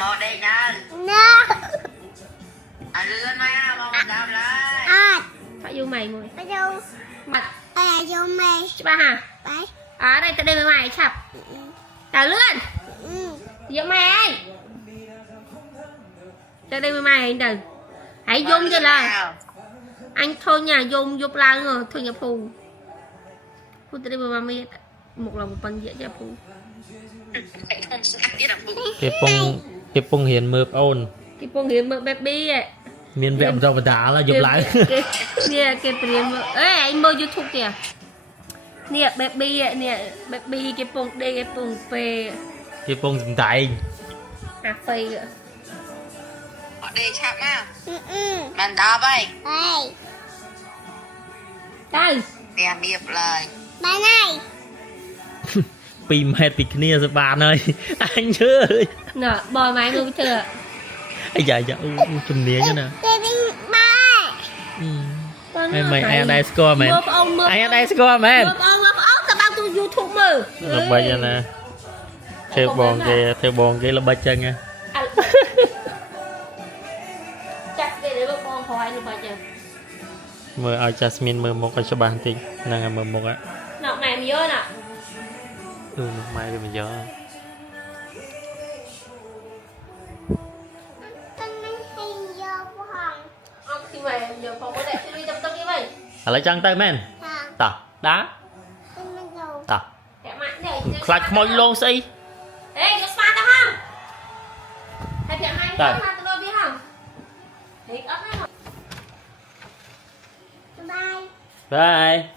một đi nha. No. À lươn mày à, một đạp lại. Phải vô mày mùi. Phải đâu? Mặt. Vô mày. Chứ ba hả? Phải. À đây tao đây với mày chập. Tao lươn. Vô mày. Tao đây với mày anh đừng. Hãy dùng cho là. Anh thôi nhà dùng dục lang rồi, thôi nhà phù. Phù tao đây với mày một lòng một bằng dễ cho phù. cái pung hiền mượp ôn Cái phong hiểm mơ baby ấy. miền vẹm rau và đá là dục lại Nè cái priêm ê anh mơ YouTube kìa. Nè baby ấy nè baby cái phong D cái phong P. cái pung dùng tay À phê ạ. Họ đi chạm à. Mình đạp ấy. Đây. Đem điệp lời. Bà này. pì mẹ tịch nia rồi bạn ơi anh chưa ơi Nè bò máy mơ chờ. ai dạ dạ chùm nia chứ nè mày ai đây score mày ai đây score mày Mơ ông tao bao tu YouTube mơ. là bây giờ nè theo bòn kia là ba chân nha Chắc cái đấy bông khỏi anh bao giờ. mơ ao Jasmine mơ một cái cho bạn thì nàng mơ một á Nọ mày mình nhớ nè. mai thì mình nhớ Ông thì mày giờ phòng có đẹp thì đi tâm như vậy. lấy trăng tay men tả đá tả Kẻ mạnh để. khạch mồi lô xí Ê, cho spa tao không? Hay tiệm hai Đây. spa tao biết không? Thì ấp đấy không? Bye. bye